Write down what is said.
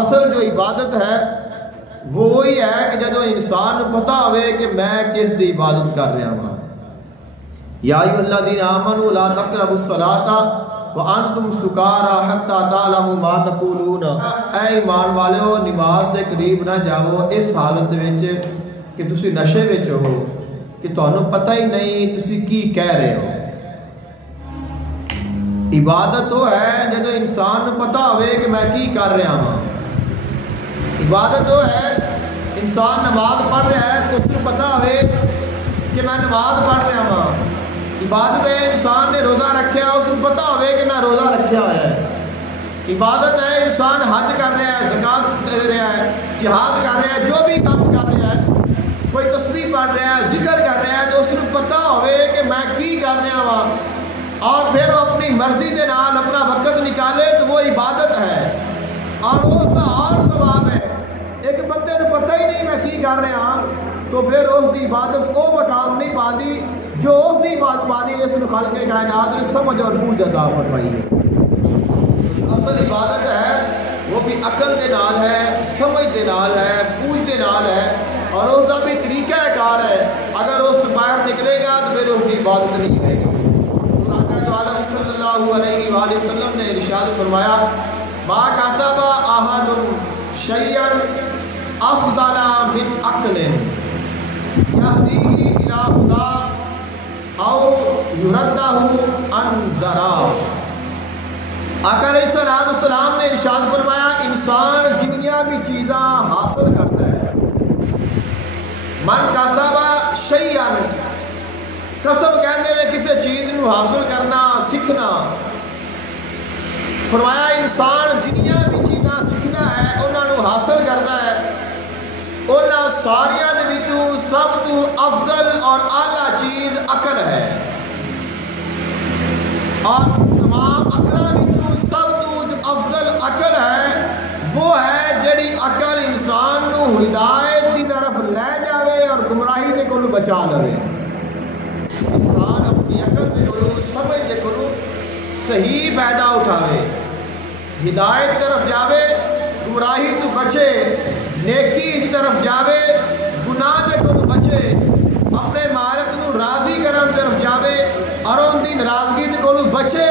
اصل جو عبادت ہے وہی ہے کہ جدو انسان پتا ہوئے کہ میں کس دی عبادت کر رہا ہوں. یا ایھا الذین آمنوا لا تقربوا الصلاۃ وانتم سکارا حتی تعلموا ما تقولون. اے ایمان والو نماز دے قریب نہ جاؤ اس حالت وچ کہ تسی نشے وچ ہو کہ تانوں پتہ ہی نہیں تسی کی کہہ رہے ہو. عبادت تو ہے جدو انسان پتا ہوئے کہ میں کی کر رہا ہوں. عبادت تو ہے انسان نماز پڑھ رہا ہے تو اس کو پتا ہوئے کہ میں نماز پڑھ رہا ہوں. عبادت ہے انسان نے روزہ رکھا اس کو پتا ہوئے کہ میں روزہ رکھا ہوا ہے. عبادت ہے انسان حج کر رہا ہے، زکوٰۃ دے رہا ہے، جہاد کر رہا ہے، جو بھی کام کر رہا ہے، کوئی تسبیح پڑھ رہا ہے، ذکر کر رہا ہے تو اس کو پتا ہوئے کہ میں کی کر رہا ہوں اور پھر وہ اپنی مرضی کے نال اپنا وقت نکالے تو وہ عبادت ہے اور اس کا اور ثواب ہے. ایک بندے کو پتہ ہی نہیں میں کی کر رہا ہوں تو پھر اس کی عبادت وہ مقام نہیں پاتی جو اس کی بات پاتی اس نے خالق کائنات نے سمجھ اور بوجھ عطا فرمائی ہے. اصل عبادت ہے وہ بھی عقل کے نال ہے، سمجھ کے نال ہے، بوجھ کے نال ہے اور اس کا بھی طریقہ کار ہے. اگر اس سے باہر نکلے گا تو پھر اس کی عبادت نہیں رہے گی. عالم صلی اللہ علیہ وآلہ وسلم نے ارشاد فرمایا ما کسب احد شیئا افضل من عقل یهدیہ الی خدا او یردہ عن ضرار. آقا علیہ الصلوۃ والسلام نے ارشاد فرمایا انسان جنیاں بھی چیزاں حاصل کرتا ہے. من کسب شیئا کسب کہتے ہیں کسی چیز کو حاصل کرنا سیکھنا. فرمایا انسان جنیاں بھی چیزاں سیکھتا ہے انہوں حاصل کرتا ہے انہاں ساریاں دے وچوں سب تو افضل اور اعلیٰ چیز عقل ہے اور تمام عقلاں وچوں سب تو جو افضل عقل ہے وہ ہے جڑی عقل انسان نو ہدایت کی طرف لے جاوے اور گمراہی دے کولوں بچا لے. انسان اپنی عقل دے کولوں سمجھ دے کولوں صحیح فائدہ اٹھاوے، ہدایت کی طرف جاوے، گمراہی تو بچے، نیکی کی طرف جاوے، گناہ دے کولوں بچے، اپنے مالک نو راضی کرن طرف جاوے اور ان دی ناراضگی دے کولوں بچے